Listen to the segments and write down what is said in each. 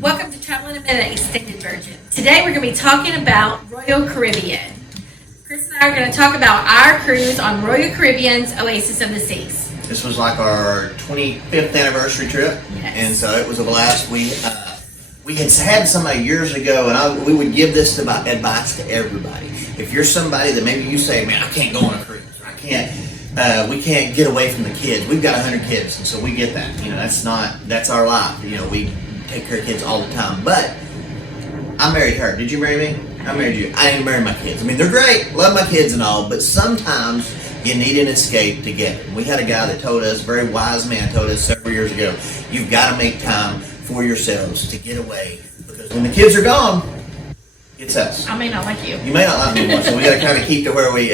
Welcome to Travel in a Minute Extended Version. Today we're going to be talking about Royal Caribbean. Chris and I are going to talk about our cruise on Royal Caribbean's Oasis of the Seas. This was like our 25th anniversary trip, and so it was a blast. We had had somebody years ago, and we would give this advice to everybody. If you're somebody that maybe you say, man, I can't go on a cruise, we can't get away from the kids. We've got 100 kids, and so we get that. That's our life. We take care of kids all the time. But I married her. Did you marry me? I married you. I didn't marry my kids. I mean, they're great. Love my kids and all, but sometimes you need an escape to get it. We had a guy that told us, a very wise man told us several years ago, you've got to make time for yourselves to get away, because when the kids are gone, it's us. I may not like you. You may not like me more, so we got to kind of keep to where we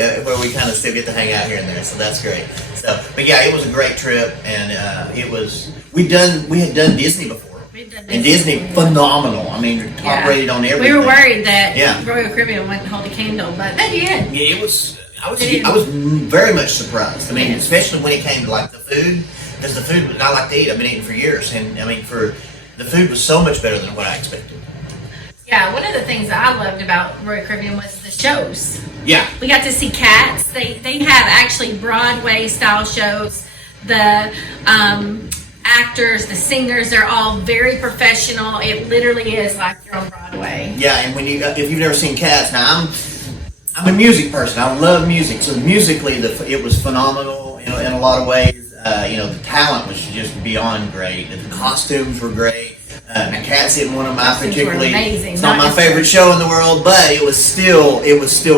kind of still get to hang out here and there. So that's great. So, but yeah, it was a great trip, and we had done Disney before. And Disney, phenomenal. I mean, top rated on everything. We were worried that Royal Caribbean wouldn't hold a candle, but they did. Yeah, it was. I was very much surprised. I mean, especially when it came to like the food, because the food I like to eat. I've been eating for years, and I mean, the food was so much better than what I expected. Yeah, one of the things that I loved about Royal Caribbean was the shows. Yeah, we got to see Cats. They have actually Broadway style shows. The actors, the singers, they're all very professional. It literally is like you're on Broadway. Yeah, and if you've never seen Cats, now I'm a music person. I love music, so musically it was phenomenal. In a lot of ways. The talent was just beyond great. The costumes were great. Cats isn't one of my it's not my favorite show in the world, but it was still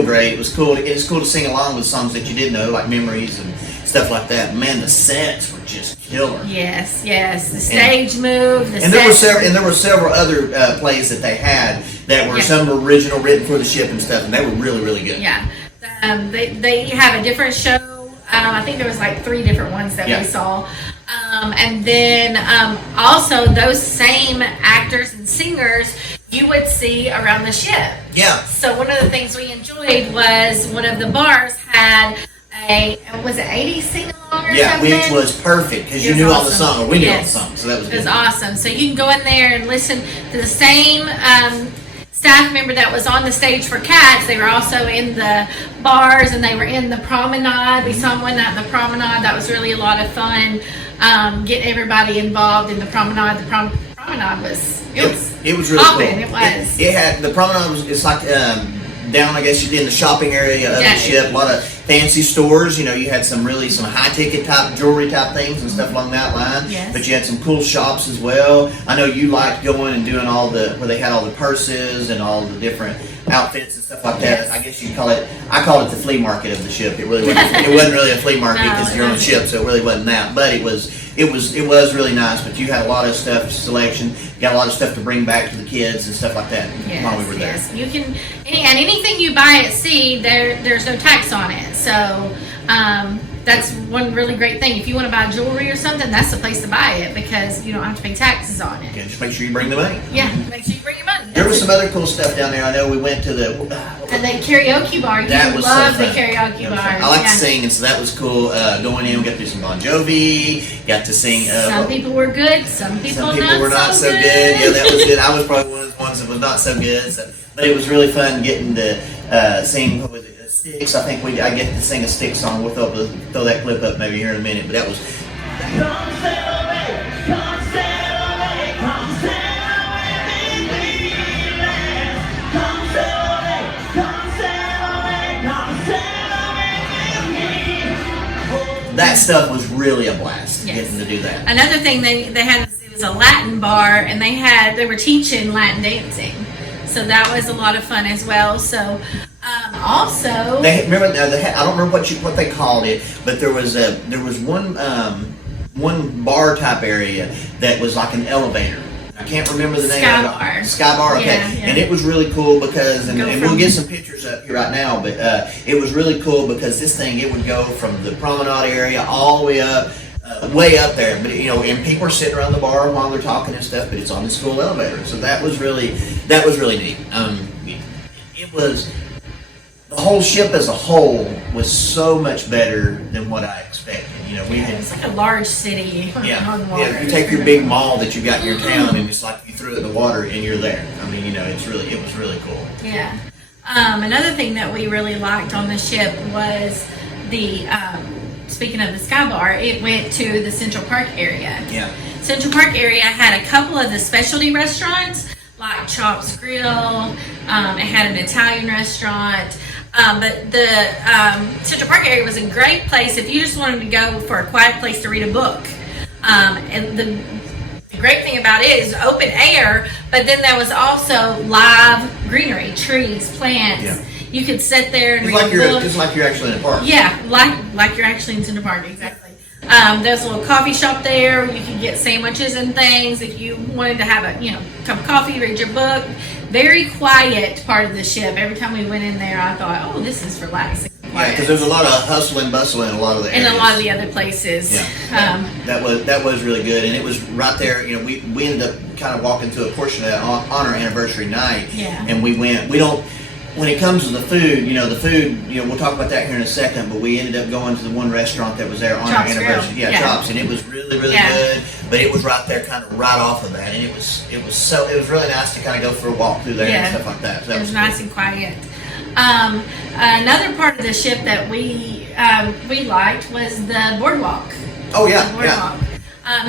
great. It was cool. It's cool to sing along with songs that you didn't know, like Memories and stuff like that. Man, the sets were just killer. Yes. The stage moved. There were several other plays that they had that were some original written for the ship and stuff, and they were really, really good. Yeah, they have a different show. I think there was like 3 different ones that we saw. And then also those same actors and singers you would see around the ship. Yeah. So one of the things we enjoyed was one of the bars had was it 80s sing-along or something? Which was perfect because you knew all the songs, or we knew all the songs, so that was good. It was awesome. So you can go in there and listen to the same staff member that was on the stage for Cats. They were also in the bars, and they were in the promenade. We saw one out in the promenade. That was really a lot of fun. Getting everybody involved in the promenade. The promenade was really popping. Cool. It was. It had the promenade. It's like down, I guess, in the shopping area of the ship. A lot of fancy stores. You had some high ticket type jewelry type things and stuff along that line. Yes. But you had some cool shops as well. I know you liked going and doing where they had all the purses and all the different outfits and stuff like that. Yes. I guess you call it. I call it the flea market of the ship. It really wasn't. It wasn't really a flea market because you're on a ship, so it really wasn't that. But it was really nice. But you had a lot of stuff selection. You got a lot of stuff to bring back to the kids and stuff like that while we were there. Yes, you can, and anything you buy at sea, there's no tax on it. So that's one really great thing. If you want to buy jewelry or something, that's the place to buy it because you don't have to pay taxes on it. Yeah, just make sure you bring the money. Yeah, make sure you bring your money. There was some other cool stuff down there. I know we went to the karaoke bar. You love the karaoke bar. I like to sing, and so that was cool. Going in, we got to do some Bon Jovi. Got to sing. Some people were good. Some people were not so good. Yeah, that was good. I was probably one of the ones that was not so good. But it was really fun getting to sing. What was it? Sticks. I think I get to sing a stick song. We'll throw that clip up maybe here in a minute. But that was. That stuff was really a blast. Getting to do that. Another thing they had was a Latin bar, and they were teaching Latin dancing, so that was a lot of fun as well. So also, I don't remember what they called it, but there was one bar type area that was like an elevator. I can't remember the name of it. Sky Bar, okay. Yeah. And it was really cool because, and we'll get some pictures up here right now, but it was really cool because this thing, it would go from the promenade area all the way up, way up there. But, and people are sitting around the bar while they're talking and stuff, but it's on the school elevator. So that was really neat. It was, the whole ship as a whole was so much better than what I expected. we had. It's like a large city on water. Yeah, you take your big mall that you got in your town, and it's like you threw it in the water, and you're there. I mean, it was really cool. Yeah. Another thing that we really liked on the ship was the, speaking of the Sky Bar, it went to the Central Park area. Yeah. Central Park area had a couple of the specialty restaurants, like Chops Grill. It had an Italian restaurant. But the Central Park area was a great place if you just wanted to go for a quiet place to read a book. And the great thing about it is open air, but then there was also live greenery, trees, plants. Yeah. You could sit there and read a book. Just like you're actually in a park. Yeah, like you're actually in Central Park, exactly. There's a little coffee shop there where you can get sandwiches and things if you wanted to have a cup of coffee, read your book. Very quiet part of the ship. Every time we went in there, I thought, oh, this is relaxing. Yeah, because there's a lot of hustle and bustle in a lot of the areas. And a lot of the other places. Yeah, that was really good, and it was right there. We ended up kind of walking through a portion of that on our anniversary night. Yeah. And we don't. When it comes to the food, we'll talk about that here in a second, but we ended up going to the one restaurant that was there on our anniversary. Yeah, Chops, and it was really, really good, but it was right there, kind of right off of that, and it was really nice to kind of go for a walk through there and stuff like that. So that was nice and quiet. Another part of the ship that we liked was the boardwalk. Oh yeah, the boardwalk.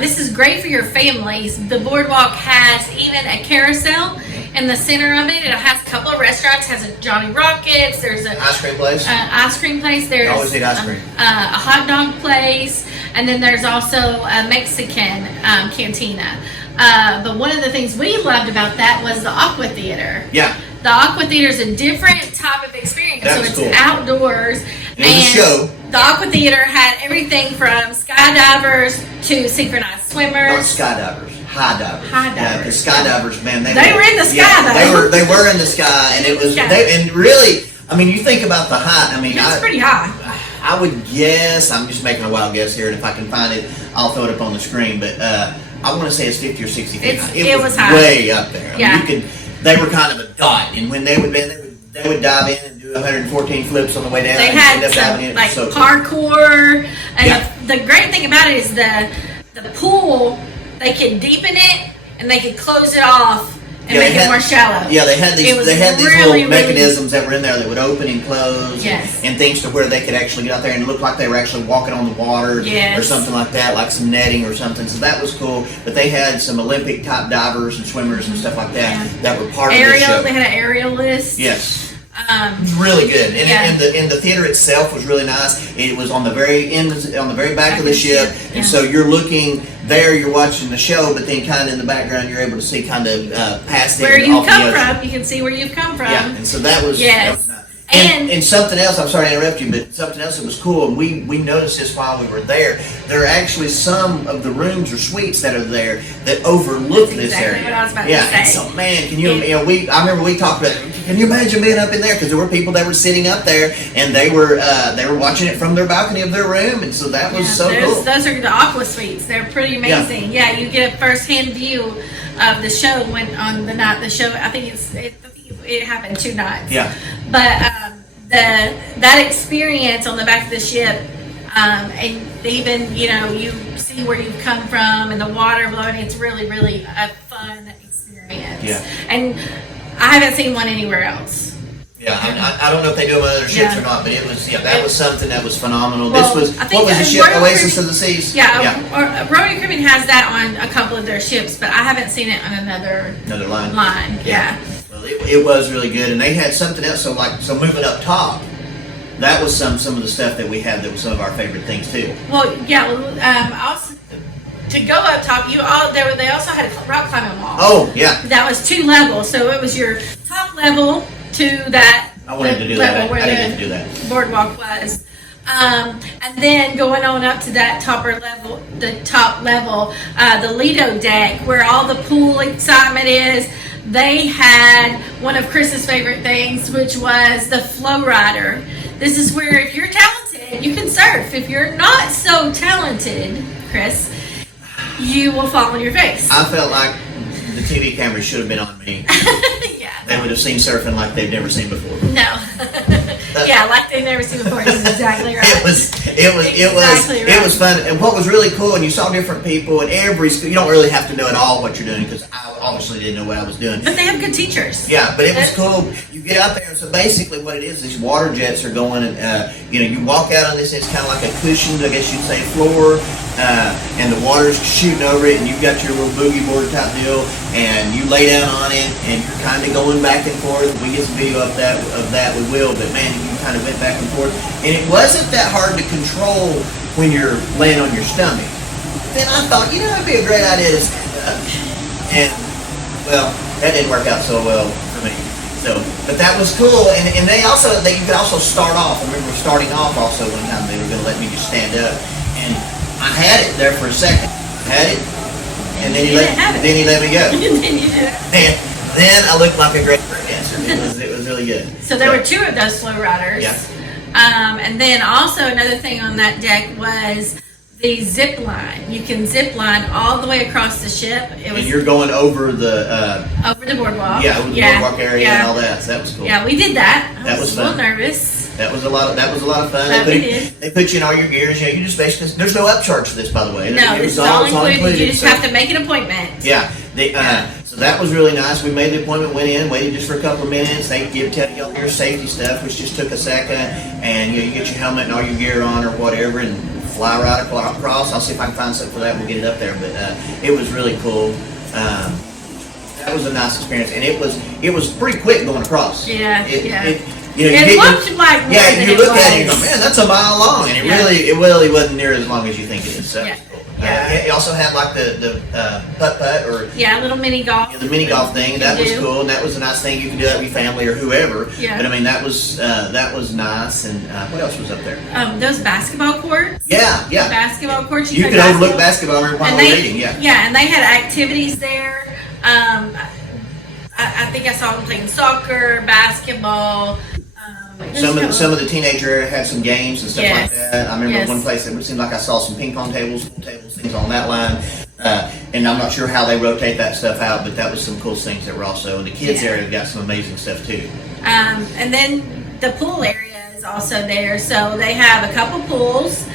This is great for your families. The boardwalk has even a carousel in the center of it. It has a couple of restaurants. Has a Johnny Rockets. There's a ice cream place. There's always eat ice cream. A hot dog place, and then there's also a Mexican cantina. But one of the things we loved about that was the Aqua Theater. Yeah. The Aqua Theater is a different type of experience. That so was it's cool. Outdoors. It was a show. The Aqua Theater had everything from skydivers to synchronized swimmers. Not skydivers, high divers. Yeah, because skydivers, man, they were in the sky. They were in the sky, and it was and really, I mean, you think about the height. I mean, it's pretty high. I would guess. I'm just making a wild guess here, and if I can find it, I'll throw it up on the screen. But I want to say it's 50 or 60 feet high. It was high. Way up there. I mean, they were kind of a dot, and when they would dive in and do 114 flips on the way down. They had some parkour, and the great thing about it is the pool. They could deepen it and they could close it off and make it more shallow. Yeah, they had these little mechanisms that were in there that would open and close, and things to where they could actually get out there and it looked like they were actually walking on the water or something like that, like some netting or something. So that was cool. But they had some Olympic type divers and swimmers and stuff like that that were part of the show. They had an aerialist. Yes. It was really good, and the theater itself was really nice. It was on the very end, on the very back of the ship, and so you're looking there, you're watching the show, but then kind of in the background, you're able to see kind of past where you've come from. You can see where you've come from. Yeah, and so that was nice. And something else, I'm sorry to interrupt you, but something else that was cool, and we noticed this while we were there, there are actually some of the rooms or suites that are there that overlook this area. What I was about to say. And so, man, can you, I remember we talked about it. Can you imagine being up in there? Because there were people that were sitting up there, and they were watching it from their balcony of their room, and so that was so cool. Those are the Aqua suites. They're pretty amazing. Yeah, you get a first-hand view of the show when on the night the show. I think it happened 2 nights. Yeah. But that experience on the back of the ship, and even you see where you've come from and the water blowing. It's really, really a fun experience. Yeah. And I haven't seen one anywhere else. Yeah, I don't know if they do them on other ships or not, but it was that was something that was phenomenal. This was what was the ship? Oasis of the Seas. Yeah. Royal Caribbean has that on a couple of their ships, but I haven't seen it on another line. Yeah. Well, it was really good, and they had something else. So moving up top, that was some of the stuff that we had that was some of our favorite things too. Well, also to go up top, they also had a rock climbing wall. Oh yeah. That was 2 levels, so it was your top level to that. I wanted to do that. I didn't get to do that. Boardwalk was. And then going on up to that top level, the Lido deck, where all the pool excitement is. They had one of Chris's favorite things, which was the flow rider. This is where if you're talented, you can surf. If you're not so talented, Chris, you will fall on your face. I felt like the TV camera should have been on me. Yeah. They would have seen surfing like they've never seen before. No. Yeah, like they've never seen before. That's exactly right. It was fun. And what was really cool, and you saw different people, and every school, you don't really have to know at all what you're doing, because I obviously didn't know what I was doing. But they have good teachers. Yeah, but it was cool. You get out there, and so basically what it is, these water jets are going, and you walk out on this, and it's kind of like a cushioned, I guess you'd say, floor, and the water's shooting over it, and you've got your little boogie board type deal, and you lay down on it, and you're kind of going back and forth. If we get some video of that, we will, but man, you kind of went back and forth, and it wasn't that hard to control when you're laying on your stomach. Then I thought, that'd be a great idea to stand up, and well, that didn't work out so well for me. So, but that was cool, and you could also start off. I remember starting off also one time they were going to let me just stand up, and I had it there for a second. I had it, and then he let me go. Then I looked like a great break dancer. It was really good. So there were two of those slow riders. Yeah. And then also another thing on that deck was the zip line. You can zip line all the way across the ship. And you're going over the over the boardwalk. Yeah, over the boardwalk area and all that. So that was cool. Yeah, we did that. That was fun. A little nervous. That was a lot of fun. They put you in all your gears. You just basically, there's no upcharge for this, by the way. No, it's all included. You just have to make an appointment. Yeah. So that was really nice. We made the appointment, went in, waited just for a couple of minutes. They tell you all your safety stuff, which just took a second, and you get your helmet and all your gear on or whatever, and fly right across. I'll see if I can find something for that. We'll get it up there. But it was really cool. That was a nice experience, and it was pretty quick going across. It looked like more than you look at it and you go, man, that's a mile long, and it really wasn't near as long as you think it is. So. It also had like the putt-putt or little mini golf. The mini golf thing. That was cool, and that was a nice thing. You could do that with your family or whoever. Yeah. But I mean, that was nice. And what else was up there? Those basketball courts. Yeah. Basketball courts. You could overlook basketball while we're reading. Yeah, and they had activities there. I think I saw them playing soccer, basketball. Some of the teenager area had some games and stuff like that. I remember one place that seemed like I saw some ping pong tables, pool tables, things on that line. And I'm not sure how they rotate that stuff out, but that was some cool things that were also in the kids area. Got some amazing stuff too. And then the pool area is also there, so they have a couple pools.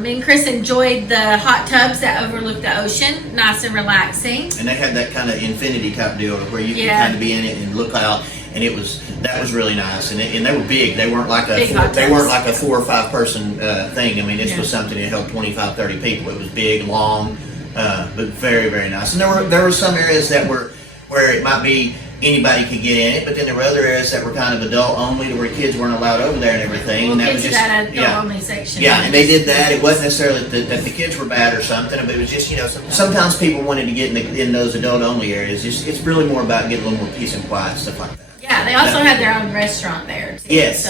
Me and Chris enjoyed the hot tubs that overlook the ocean, nice and relaxing. And they had that kind of infinity type deal where you could kind of be in it and look out. And that was really nice, and they were big. They weren't like a 4 or 5 person thing. I mean, this was something that held 25, 30 people. It was big, long, but very, very nice. And there were some areas that were where it might be anybody could get in it, but then there were other areas that were kind of adult only, to where kids weren't allowed over there and everything. Well, and that was just adult only section. Yeah, and they did that. It wasn't necessarily that the kids were bad or something, but it was just sometimes people wanted to get in those adult only areas. It's really more about getting a little more peace and quiet and stuff like that. Yeah, they also had their own restaurant there too. Yes.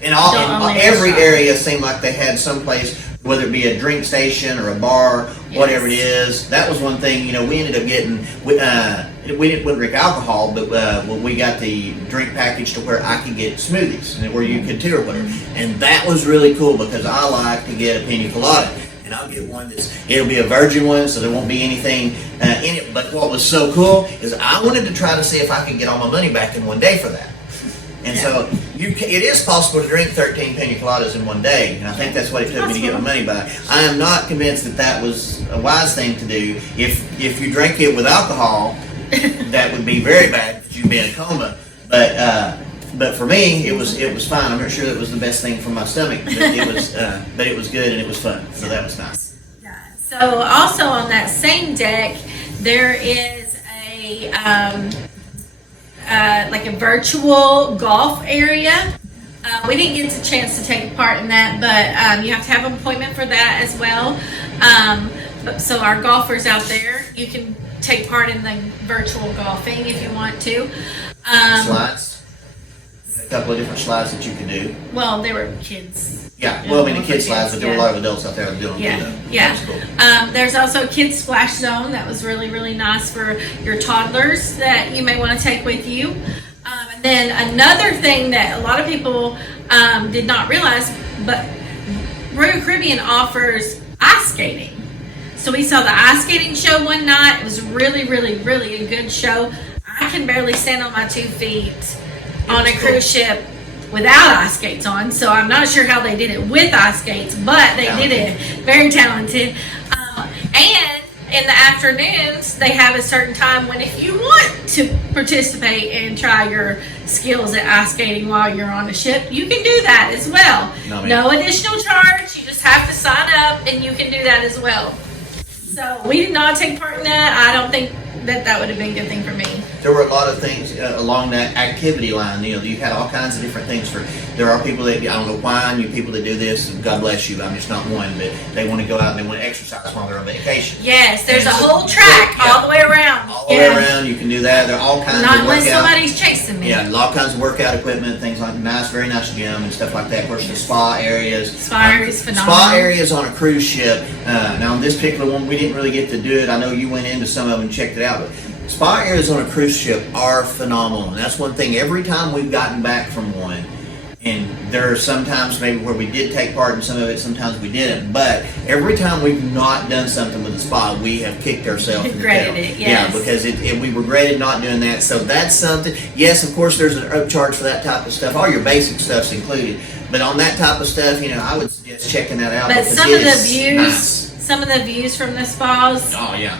And every area seemed like they had some place, whether it be a drink station or a bar, whatever it is. That was one thing, we ended up getting, we didn't drink alcohol, but we got the drink package to where I could get smoothies, and where you could too or whatever. And that was really cool, because I like to get a pina colada. And I'll get one it'll be a virgin one, so there won't be anything in it. But what was so cool is I wanted to try to see if I could get all my money back in one day for that. And so it is possible to drink 13 pina coladas in one day, and I think that's what it took me to get my money back. I am not convinced that was a wise thing to do. If you drank it with alcohol, that would be very bad, because you'd be in a coma. But for me, it was fine. I'm not sure that was the best thing for my stomach, but it was good and it was fun. So that was nice. Yeah. So also on that same deck, there is a like a virtual golf area. We didn't get a chance to take part in that, but you have to have an appointment for that as well. So our golfers out there, you can take part in the virtual golfing if you want to. Slides. A couple of different slides that you could do. Well, they were kids. Yeah, well, I mean, the kids slides, but there were a lot of adults out there doing them. Yeah. Cool. There's also a kids splash zone that was really, really nice for your toddlers that you may want to take with you. And then another thing that a lot of people did not realize, but Royal Caribbean offers ice skating. So we saw the ice skating show one night. It was really, really, really a good show. I can barely stand on my 2 feet on a cruise ship without ice skates on. So I'm not sure how they did it with ice skates, but they did it. Very talented. And in the afternoons, they have a certain time when if you want to participate and try your skills at ice skating while you're on the ship, you can do that as well. No additional charge. You just have to sign up and you can do that as well. So we did not take part in that. I don't think that would have been a good thing for me. There were a lot of things along that activity line. You know, you had all kinds of different things there are people that, I don't know why, you people that do this, God bless you, I'm just not one, but they want to go out and they want to exercise while they're on vacation. Yes, there's a whole track all the way around. All the way around, you can do that. There are all kinds of workout. Not unless somebody's chasing me. Yeah, all kinds of workout equipment, things like very nice gym and stuff like that. Of course, the spa areas. Spa areas, phenomenal. Spa areas on a cruise ship. Now, on this particular one, we didn't really get to do it. I know you went into some of them and checked it out, but spa areas on a cruise ship are phenomenal, and that's one thing. Every time we've gotten back from one, and there are sometimes maybe where we did take part in some of it, sometimes we didn't, but every time we've not done something with the spa, we have kicked ourselves in the tail. It, yes. Yeah, because we regretted not doing that. So that's something. Yes, of course, there's an upcharge for that type of stuff. All your basic stuff's included, but on that type of stuff, I would suggest checking that out. But some of the views. Some of the views from the spas,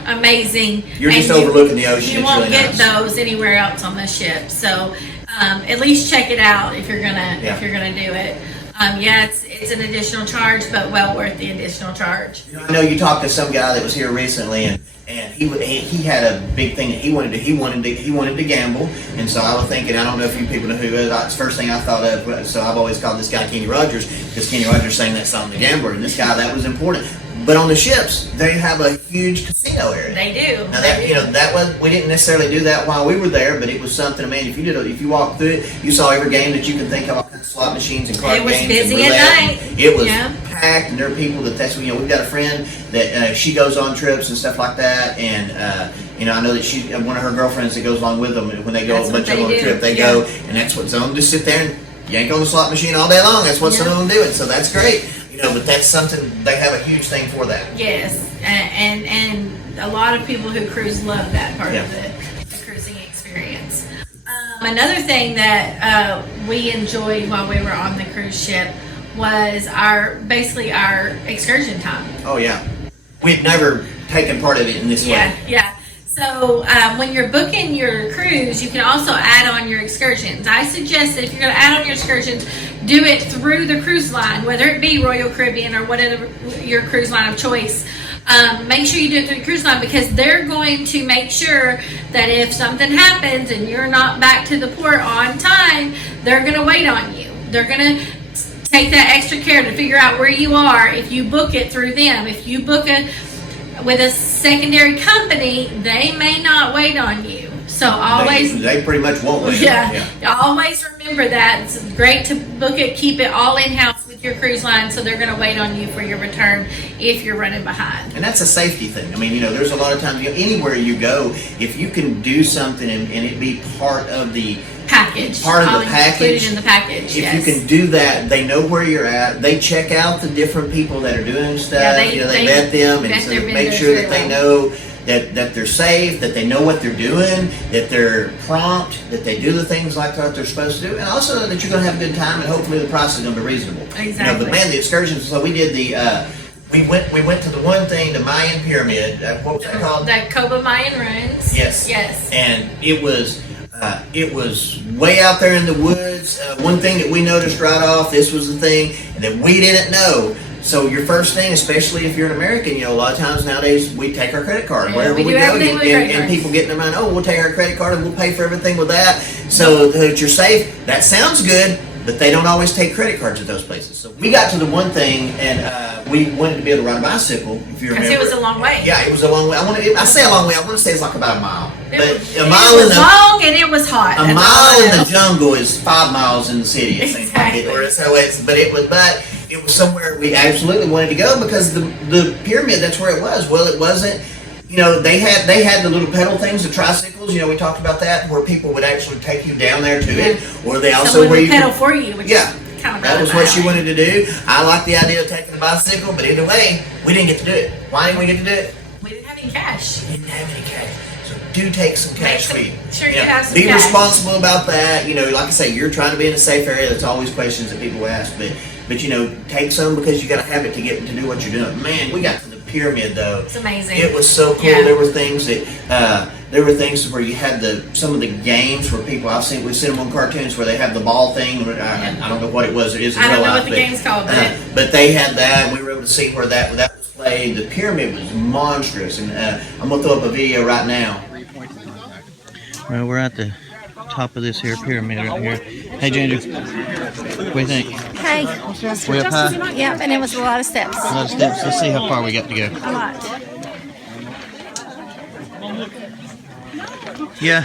amazing. You're just overlooking the ocean. You won't get those anywhere else on the ship. So at least check it out if you're gonna do it. It's an additional charge, but well worth the additional charge. I know you talked to some guy that was here recently, and he had a big thing that he wanted to gamble, and so I was thinking, I don't know if you people know who it is. It's the first thing I thought of. So I've always called this guy Kenny Rogers, because Kenny Rogers sang that song, The Gambler, and this guy, that was important. But on the ships, they have a huge casino area. They do. Now we didn't necessarily do that while we were there, but it was something. I mean, if you walked through it, you saw every game that you can think of, all kinds of slot machines and card games. It was busy and at night. It was packed, and there are people that's we've got a friend that she goes on trips and stuff like that, and I know that she one of her girlfriends that goes along with them when they go a bunch of them on a trip, they go, and that's what some of them just sit there and yank on the slot machine all day long. That's what some of them do, and so that's great. But that's something, they have a huge thing for that. Yes, and a lot of people who cruise love that part of the cruising experience. Another thing that we enjoyed while we were on the cruise ship was our excursion time. Oh yeah, we'd never taken part of it in this way. Yeah. So when you're booking your cruise, you can also add on your excursions. I suggest that if you're going to add on your excursions, do it through the cruise line, whether it be Royal Caribbean or whatever your cruise line of choice. Make sure you do it through the cruise line, because they're going to make sure that if something happens and you're not back to the port on time, they're going to wait on you. They're going to take that extra care to figure out where you are if you book it through them. If you book it with a secondary company, they may not wait on you. So always they pretty much won't wait. Yeah. Always remember that. It's great to book it, keep it all in-house with your cruise line, so they're going to wait on you for your return if you're running behind. And that's a safety thing. I mean, there's a lot of times, anywhere you go, if you can do something and it be part of the package, included in the package. If you can do that, they know where you're at. They check out the different people that are doing stuff. They vet them, and so make sure that they know that they're safe, that they know what they're doing, that they're prompt, that they do the things like that they're supposed to do, and also that you're going to have a good time, and hopefully the price is going to be reasonable. Exactly. The excursions. So we did we went to the one thing, the Mayan pyramid. What was that called? The Koba Mayan ruins. Yes. And it was way out there in the woods. One thing that we noticed right off, this was the thing that we didn't know. So your first thing, especially if you're an American, a lot of times nowadays we take our credit card wherever we go, and people get in their mind, we'll take our credit card and we'll pay for everything with that, so that you're safe. That sounds good, but they don't always take credit cards at those places. So we got to the one thing, and we wanted to be able to ride a bicycle. If you remember, because it was a long way. Yeah, it was a long way. I say a long way. I want to say it's like about a mile. It was long and it was hot. A mile in the jungle is 5 miles in the city. Exactly. It was somewhere we absolutely wanted to go, because the pyramid, that's where it was. Well, it wasn't. They had the little pedal things, the tricycles. We talked about that, where people would actually take you down there to it, or they also someone would pedal for you. Which that was what she wanted to do. I like the idea of taking a bicycle, but either way, we didn't get to do it. Why didn't we get to do it? We didn't have any cash. We didn't have any cash. So do take some cash with you. Sure, You you know, have some be cash. responsible about that. You know, like I say, you're trying to be in a safe area. That's always questions that people ask, but you know, take some because you got to have it to get to do what you're doing. Man, we got to the pyramid though. It's amazing. It was so cool. Yeah. There were things where you had some of the games where we've seen them on cartoons where they have the ball thing. I don't know what it was. It is in I real don't know life, what the game's called, but they had that. We were able to see where that was played. The pyramid was monstrous, and I'm gonna throw up a video right now. Well, we're at the top of this here pyramid right here. Hey, Ginger, what do you think? Hey. Way up high? Yep, and it was a lot of steps. A lot of steps. Let's see how far we got to go. A lot. Yeah,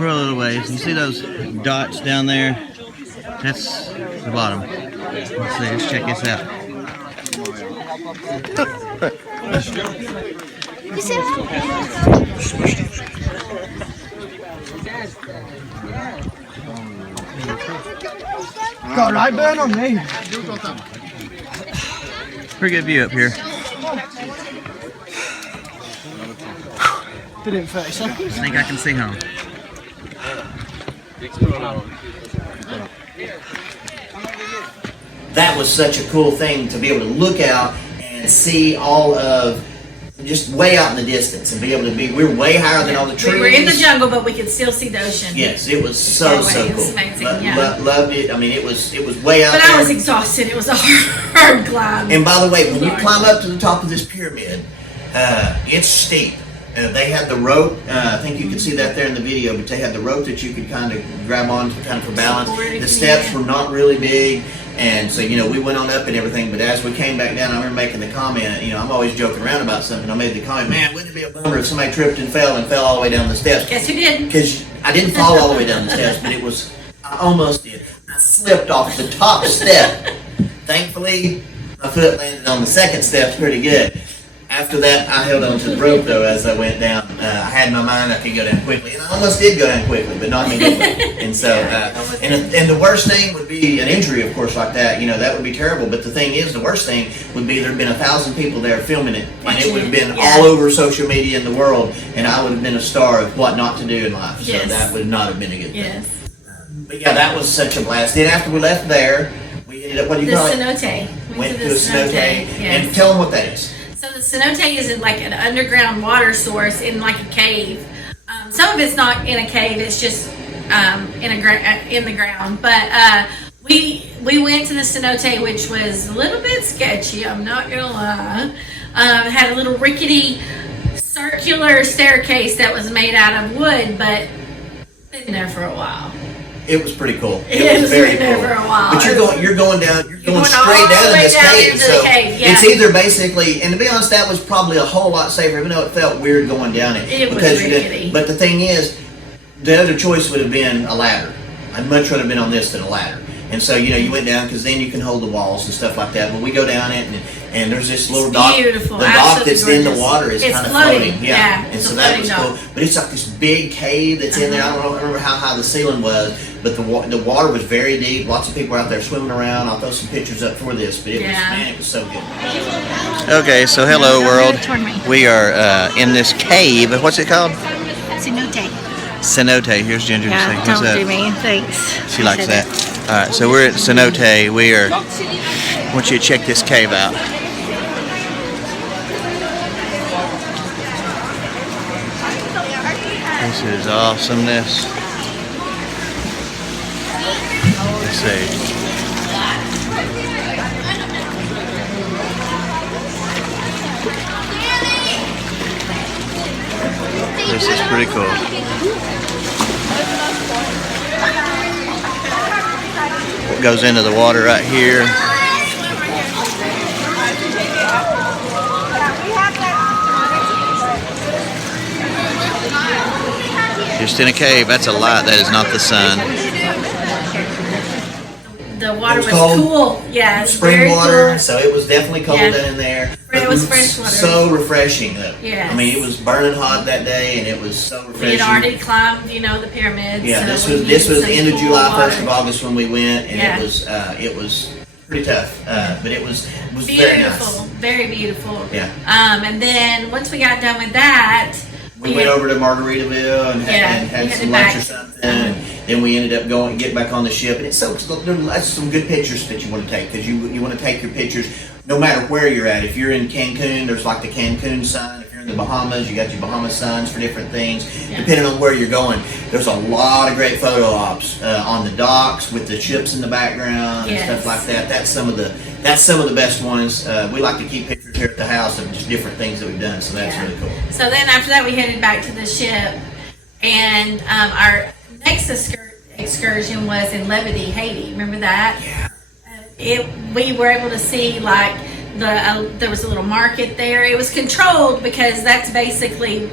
we're a little ways. You see those dots down there? That's the bottom. Let's see, let's check this out. You see that? Pretty good view up here. Did it in 30 seconds? I think I can see home. That was such a cool thing to be able to look out and see all of just way out in the distance and be able to we're way higher tard all the trees. We were in the jungle, but we could still see the ocean. Yes, it was so It cool. was amazing, yeah. Loved it. I mean, it was way out But there. I was exhausted. It was a hard climb. And by the way, when you climb up to the top of this pyramid, it's steep. They had the rope. I think you can see that there in the video, but they had the rope that you could kind of grab on kind of for balance. The steps were not really big, and so, you know, we went on up and everything, but as we came back down, I remember making the comment, you know, I'm always joking around about something. I made the comment, man, wouldn't it be a bummer if somebody tripped and fell all the way down the steps? Guess who did? Because I didn't fall all the way down the steps, but I almost did. I slipped off the top step. Thankfully, my foot landed on the second step pretty good. After that, I held on to the rope though as I went down. I had in my mind I could go down quickly, and I almost did go down quickly, but not immediately. And so, and the worst thing would be an injury, of course, like that. You know, that would be terrible. But the thing is, the worst thing would be there'd been 1,000 people there filming it, and it would have been all over social media in the world, and I would have been a star of what not to do in life. So that would not have been a good thing. Yes. But yeah, that was such a blast. Then after we left there, we ended up, what do you call it? Cenote. Went to the Cenote, Yes. and tell them what that is. So the cenote is like an underground water source in like a cave. Some of it's not in a cave; it's just in the ground. But we went to the cenote, which was a little bit sketchy. I'm not gonna lie. Had a little rickety circular staircase that was made out of wood, but been there for a while. It was pretty cool. It was very been there cool. for a while. But you're going going straight all down the in way this down cave. into So the cave, yeah. it's either basically, and to be honest, that was probably a whole lot safer, even though it felt weird going down it. It was because rickety. But the thing is, the other choice would have been a ladder. I'd much rather have been on this than a ladder. And so, you know, you went down because then you can hold the walls and stuff like that. But we go down it, and there's this little dock. Beautiful. The dock that's in the Gorgeous. water is It's kind of floating. Yeah. And It's so a that was floating cool. But it's like this big cave that's in there. I don't remember how high the ceiling was, but the water was very deep. Lots of people were out there swimming around. I'll throw some pictures up for this, but it was so good. Okay, so hello world. We are in this cave. What's it called? Cenote. Cenote. Here's Ginger to say. Yeah, What's don't that? do me. Thanks. She likes that. All right, so we're at Cenote. I want you to check this cave out. This is awesomeness. Let's see. This is pretty cool. What goes into the water right here. Just in a cave. That's a light. That is not the sun. The water was cold. Cool. Yeah, it's Spring very water, cool. so it was definitely cold down in there. It was fresh water. So refreshing though. Yes. I mean, it was burning hot that day, and it was so We refreshing. had already climbed, the pyramids. Yeah, so this was some the end of cool July, water. 1st of August when we went, and Yeah. it was pretty tough, but it was Beautiful, very nice. very beautiful. Yeah. And then once we got done with that, We went over to Margaritaville and had some lunch or something. And then we ended up getting back on the ship. And that's some good pictures that you want to take, because you want to take your pictures no matter where you're at. If you're in Cancun, there's like the Cancun sign. If you're in the Bahamas, you got your Bahamas signs for different things. Yeah. Depending on where you're going, there's a lot of great photo ops on the docks with the ships in the background and stuff like that. That's some of the best ones. We like to keep pictures here at the house of just different things that we've done, so that's really cool. So then after that, we headed back to the ship, and our next excursion was in Levity, Haiti. Remember that? Yeah. We were able to see like there was a little market there. It was controlled because that's basically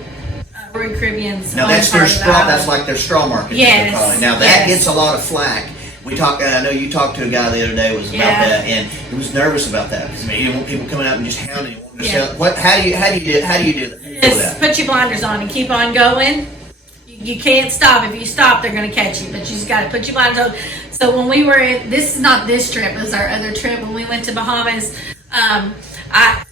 Royal Caribbean's. Now that's their straw. That's like their straw market. Yes. Now that gets a lot of flack. I know you talked to a guy the other day about that, and he was nervous about that because he didn't want people coming out and just hounding him. How do you do that? Just put your blinders on and keep on going. You can't stop. If you stop, they're going to catch you. But you just got to put your blinders on. So when we were this is not this trip, it was our other trip. When we went to Bahamas, I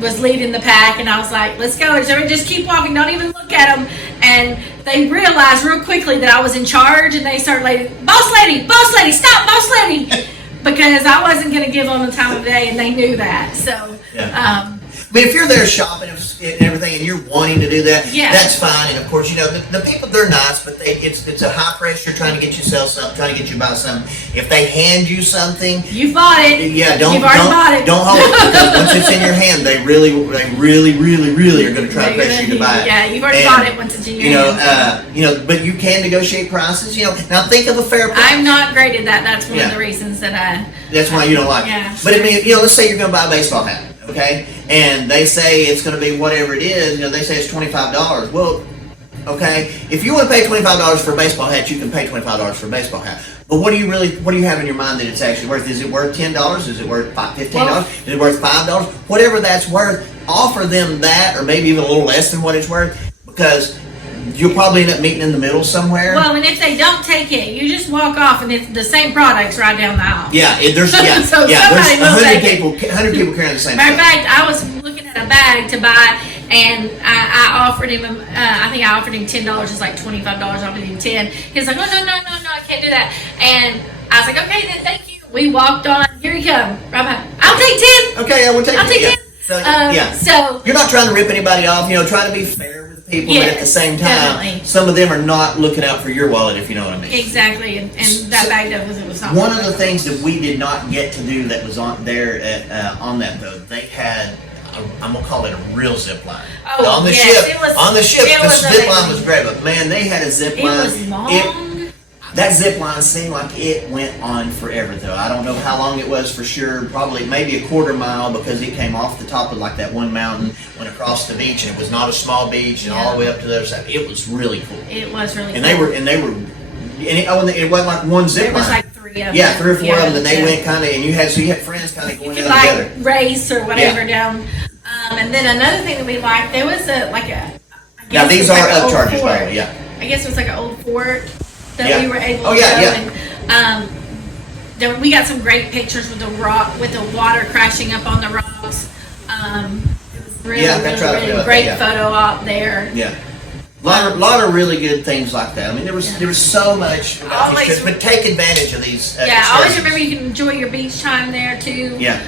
was leading the pack, and I was like, let's go. So just keep walking. Don't even look at them. And they realized real quickly that I was in charge, and they started like, boss lady, stop, boss lady. Because I wasn't going to give them the time of day, and they knew that. So, I mean, if you're there shopping and everything, and you're wanting to do that, that's fine. And of course, the people, they're nice, but it's a high pressure trying to get you sell something, trying to get you buy something. If they hand you something, you've bought it. Yeah, you've already bought it. Don't hold it, because once it's in your hand, they really are going to try to pressure you to buy it. Yeah, you've already bought it once it's in your hand. But you can negotiate prices. Now think of a fair price. I'm not great at that. That's one of the reasons that That's why you don't like it. But I mean, let's say you're going to buy a baseball hat. Okay, and they say it's going to be whatever it is. They say it's $25. Well, okay, if you want to pay $25 for a baseball hat, you can pay $25 for a baseball hat. But what do you have in your mind that it's actually worth? Is it worth $10? Is it worth $15? Is it worth $5? Whatever that's worth, offer them that, or maybe even a little less than what it's worth, because you'll probably end up meeting in the middle somewhere. Well, and if they don't take it, you just walk off, and it's the same products right down the aisle. There's so there's 100 people carrying the same Matter of stuff. fact, I was looking at a bag to buy, and I offered him. I think I offered him $10. It's like $25. I offered him $10. He's like, oh no, I can't do that. And I was like, okay, then thank you. We walked on. Here he come. Right behind. I'll take 10. Okay, I will take. I'll take 10. So you're not trying to rip anybody off. Try to be fair people, but at the same time, some of them are not looking out for your wallet, if you know what I mean. Exactly, and that bag was not. One of the things that we did not get to do that was on there on that boat, they had, I'm gonna call it a real zip line. Oh, on the ship, the zip line was great, but man, they had a zip line. It was long. That zip line seemed like it went on forever, though. I don't know how long it was for sure. Probably maybe a quarter mile, because it came off the top of like that one mountain, went across the beach, and it was not a small beach, and all the way up to the other side. It was really cool. It was really cool. And it wasn't like one zip line. It was like 3 of them. Yeah, 3 or 4 of them, and they went kind of, and you had friends kind of going down together. Like race or whatever down. And then another thing that we liked, there was now these are upcharges, by the way. Yeah. I guess it was like an old fort that we were able to go. And we got some great pictures with the water crashing up on the rocks. It was really great photo op there. Yeah. Lot of really good things like that. I mean, there was so much about these trips, but take advantage of these. Always remember you can enjoy your beach time there too. Yeah.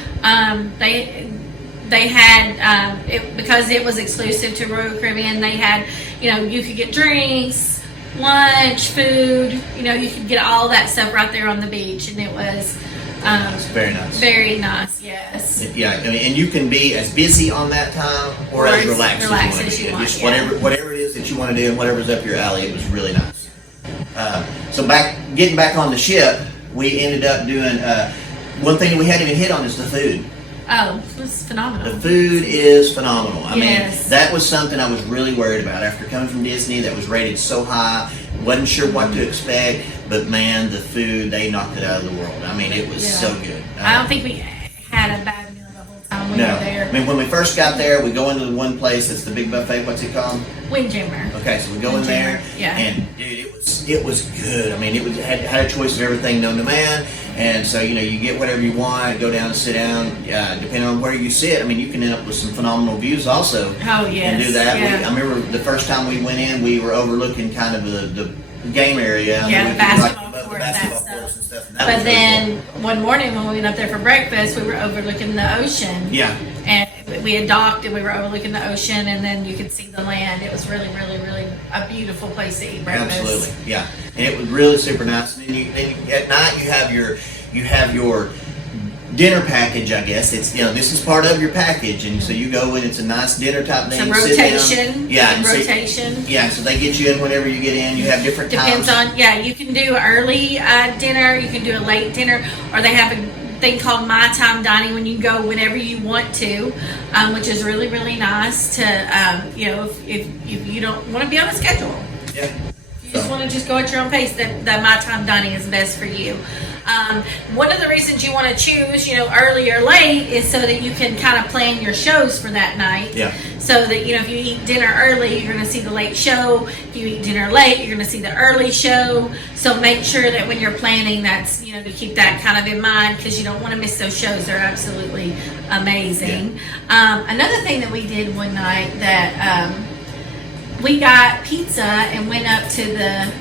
They had because it was exclusive to Royal Caribbean. They had you could get drinks, lunch, food. You could get all that stuff right there on the beach, and it was very nice. Very nice, yes. Yeah, and you can be as busy on that time or as relaxed as you want. Just whatever it is that you want to do, and whatever's up your alley. It was really nice. So getting back on the ship, we ended up doing one thing that we hadn't even hit on is the food. Oh, it was phenomenal. The food is phenomenal. I mean, that was something I was really worried about. After coming from Disney, that was rated so high, wasn't sure what to expect, but man, the food, they knocked it out of the world. I mean, it was so good. I don't think we had a bad meal the whole time we were there. I mean, when we first got there, we go into the one place that's the big buffet. What's it called? Windjammer. Okay, so we go in there, and dude, it was good. I mean, it had a choice of everything known to man. And so, you get whatever you want, go down and sit down. Depending on where you sit, I mean, you can end up with some phenomenal views also. Oh, yes. And do that. Yeah. I remember the first time we went in, we were overlooking kind of the game area. Yeah, the the basketball the court, basketball that courts and stuff. And But that was really then one morning when we went up there for breakfast, we were overlooking the ocean. cool. Yeah. And we had docked and we were overlooking the ocean, and then you could see the land. It was really, really, really a beautiful place to eat breakfast. Absolutely, yeah, and it was really super nice. And then at night you have your dinner package. I guess it's this is part of your package, and so you go in. It's a nice dinner type thing. Some sit down. rotation. Yeah, and rotation. Yeah, so they get you in whenever you get in. You have different Depends times. on you can do early dinner, you can do a late dinner, or they have a thing called My Time Dining when you go whenever you want to, which is really, really nice to if you don't want to be on a schedule. Yeah. You just want to go at your own pace. That My Time Dining is best for you. One of the reasons you want to choose, early or late is so that you can kind of plan your shows for that night. Yeah. So that, if you eat dinner early, you're going to see the late show. If you eat dinner late, you're going to see the early show. So make sure that when you're planning, that's, to keep that kind of in mind, because you don't want to miss those shows. They're absolutely amazing. Yeah. Another thing that we did one night that we got pizza and went up to the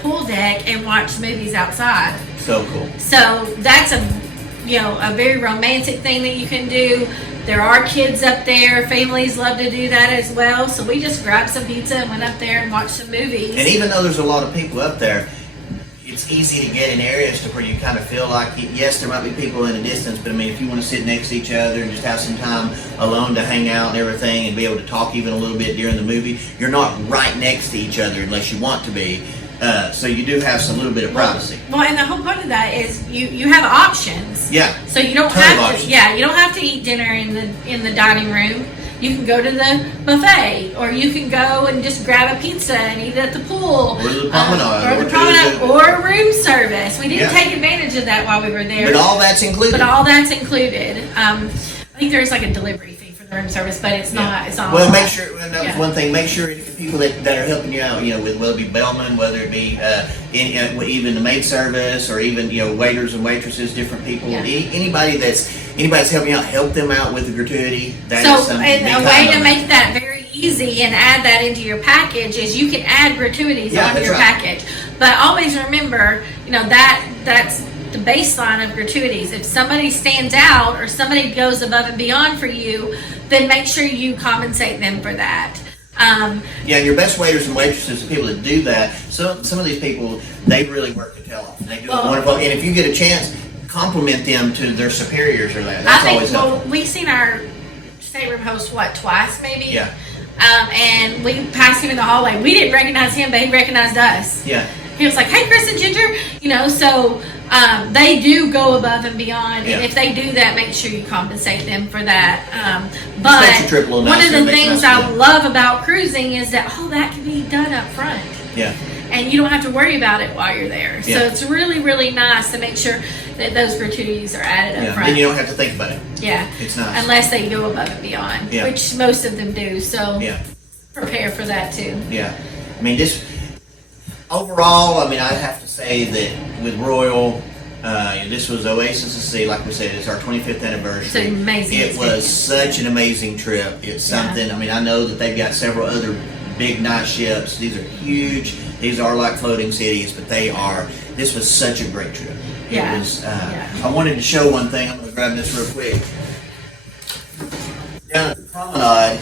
pool deck and watched movies outside. So cool. So that's a very romantic thing that you can do. There are kids up there. Families love to do that as well. So we just grabbed some pizza and went up there and watched some movies. And even though there's a lot of people up there, it's easy to get in areas to where you kind of feel like, yes, there might be people in a distance, but I mean, if you want to sit next to each other and just have some time alone to hang out and everything and be able to talk even a little bit during the movie, you're not right next to each other unless you want to be. So you do have some little bit of privacy. Well, and the whole point of that is you have options. Yeah. So you don't Ton of have to. options. Yeah, you don't have to eat dinner in the dining room. You can go to the buffet, or you can go and just grab a pizza and eat at the pool, Or the promenade, or the promenade, or room service. We didn't Yeah. take advantage of that while we were there. But all that's included. I think there's like a delivery fee for the room service, but it's not. It's not. Well, all make that. sure. Well, that was Yeah. one thing. Make sure the people that are helping you out, with whether it be bellman, whether it be even the maid service, or even waiters and waitresses, different people. Yeah. Anybody's helping you out, help them out with the gratuity. That is So, something. and be a kind way on to that. make that very easy and add that into your package is you can add gratuities Yeah, on that's your right. package. But always remember, that's the baseline of gratuities. If somebody stands out or somebody goes above and beyond for you, then make sure you compensate them for that. Yeah, and your best waiters and waitresses, the people that do that, some of these people, they really work their tail off. They do it wonderful. And if you get a chance, compliment them to their superiors or that. That's always helpful. We've seen our stateroom host, twice maybe? Yeah. And we passed him in the hallway. We didn't recognize him, but he recognized us. Yeah. He was like, "Hey, Chris and Ginger," so they do go above and beyond. Yeah. And if they do that, make sure you compensate them for that. Makes But your trip a little one nicer, of the makes it things nicer, I yeah. love about cruising is that that can be done up front. Yeah. And you don't have to worry about it while you're there. Yeah. So it's really, really nice to make sure that those gratuities are added up Yeah. front. Then you don't have to think about it. Yeah. It's nice. Unless they go above and beyond, Yeah. which most of them do. So Yeah. prepare for that too. Yeah. I mean, overall, I have to say that with Royal, this was Oasis at Sea, like we said, it's our 25th anniversary. It's an amazing It was experience. such an amazing trip. It's something, I know that they've got several other big nice ships. These are huge. These are like floating cities, but this was such a great trip. Yeah. It was, Yeah. I wanted to show one thing. I'm going to grab this real quick. Down at the promenade,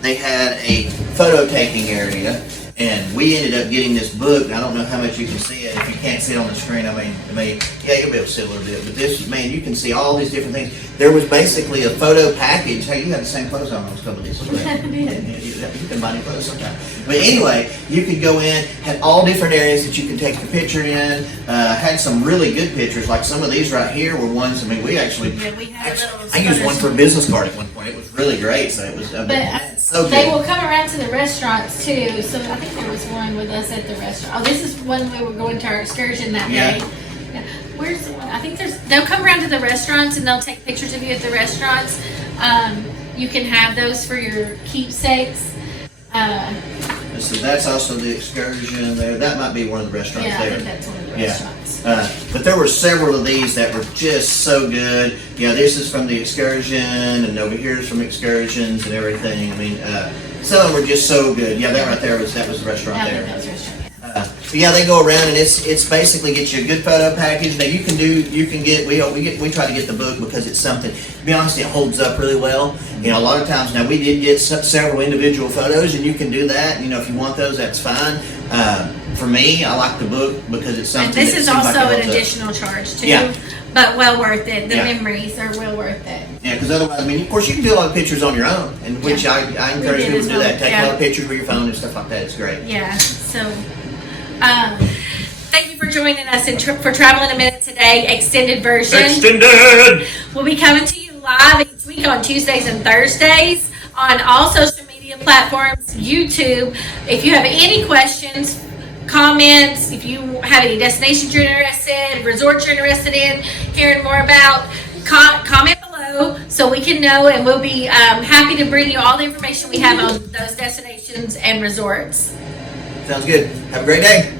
they had a photo taking area, and we ended up getting this book. I don't know how much you can see it. If you can't see it on the screen, yeah, you'll be able to see a little bit. But this, man, you can see all these different things. There was basically a photo package. Hey, you had the same clothes on those couple of days. You can buy new clothes sometime. But anyway, you could go in, had all different areas that you can take your picture in. Had some really good pictures, like some of these right here were ones. We actually. Yeah, we had a little I used one for a business card at one point. It was really great. So it was. So good. They will come around to the restaurants too. So I think there was one with us at the restaurant. Oh, this is when we were going to our excursion that Yeah. day. Yeah. Where's the one? I think they'll come around to the restaurants and they'll take pictures of you at the restaurants. You can have those for your keepsakes. So that's also the excursion there. That might be one of the restaurants Yeah, I there. think that's one of the Yeah. restaurants. But there were several of these that were just so good. Yeah, this is from the Excursion, and over here is from Excursions and everything. I mean, some of them were just so good. Yeah, that right there was the restaurant I there. think that was restaurant. But yeah, they go around and it's basically get you a good photo package. Now you can get we try to get the book because it's something. To be honest, it holds up really well. You know, a lot of times now we did get several individual photos, and you can do that. You know, if you want those, that's fine. For me, I like the book because it's something. And this that is seems like also it an holds up. additional charge too. Yeah. But well worth it. The Yeah. memories are well worth it. Yeah, because otherwise, I mean, of course, you can do a lot of pictures on your own, and which Yeah. I encourage We did people as to do well. that. Take a Yeah. lot of pictures with your phone and stuff like that. It's great. Yeah. So, thank you for joining us for Travel in a Minute today, extended version. Extended. We'll be coming to you live each week on Tuesdays and Thursdays on all social media platforms, YouTube. If you have any questions, comments, if you have any destinations you're interested, resorts you're interested in hearing more about, comment below so we can know, and we'll be happy to bring you all the information we have on those destinations and resorts. Sounds good. Have a great day.